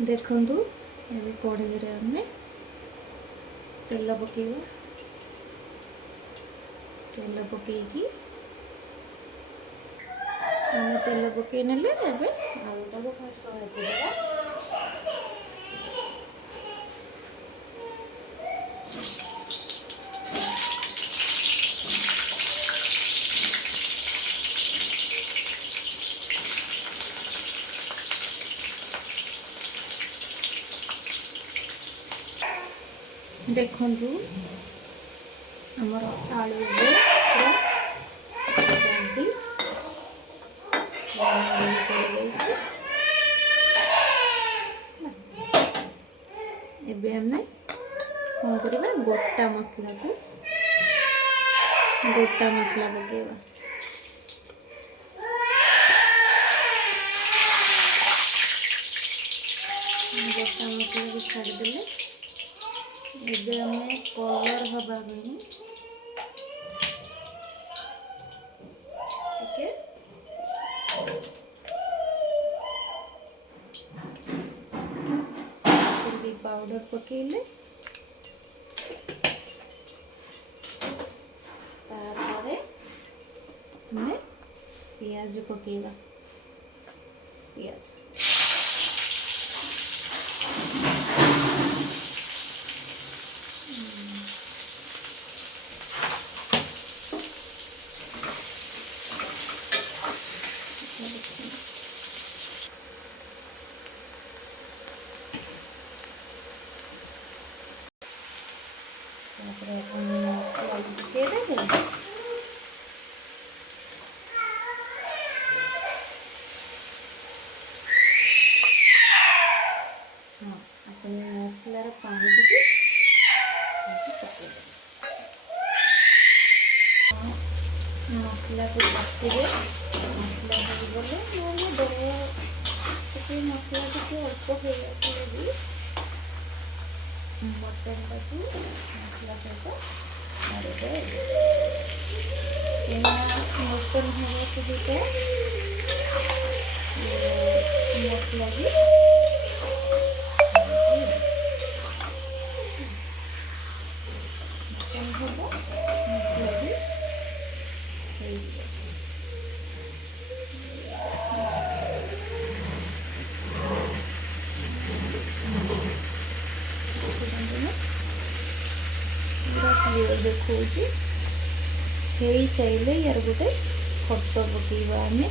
देखंतु ये कढ़ाई रे आमे तेल पकेवा। तेल पकेकी आमे तेल पकई नेले एबे आलूटा को फर्स्ट भाजी देबा। देखंतु हमर आलू जल्दी एबे हमें कौन करबा गोटा मसला पकेबा। गोटा मसला को छाड़ देले एबे हमें कलर हबा गनी ओके चिली पाउडर पकेले तारपरे हमें प्याज पकेबा। प्याज मसलार पानी टी मसला को बसिए मसला गले मसला टी अल्प हो जाए बटन टाकू मसला सहित बटन हो दुटा मसला भी देखो सारे यार गोटे फटो पकेबा आमे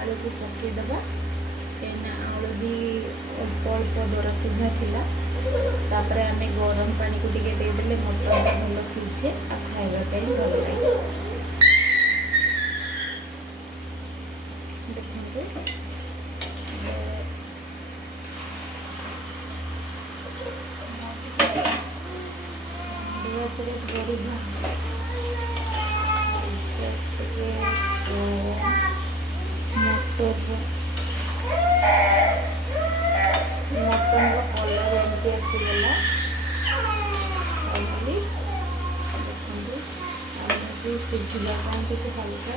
आलू को पकईदबा कहीं आलू भी अल्प अल्प दरा सीझा थिला तापरे आमे गरम पानी को टिके देदेले मटन भल सीझे आ खाइबा भल लगे। देखंतु से बड़ी मटन कलर एमती आसीगला फाइनाली देखो सीझला कौन टी हल्का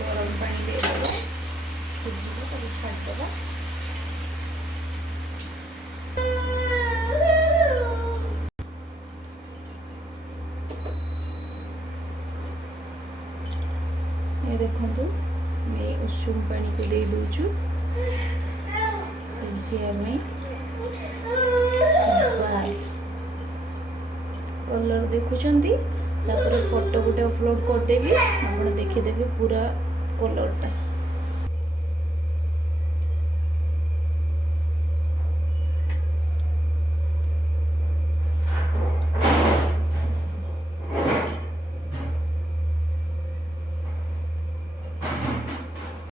गरम पानी देदेगा सीझे छाड़देगा। ये देखो मैं उषुम पानी को दे दूचु कलर देखुंती फोटो गोटे अपलोड करदेवी आप देखीदेवी पूरा कलरटा।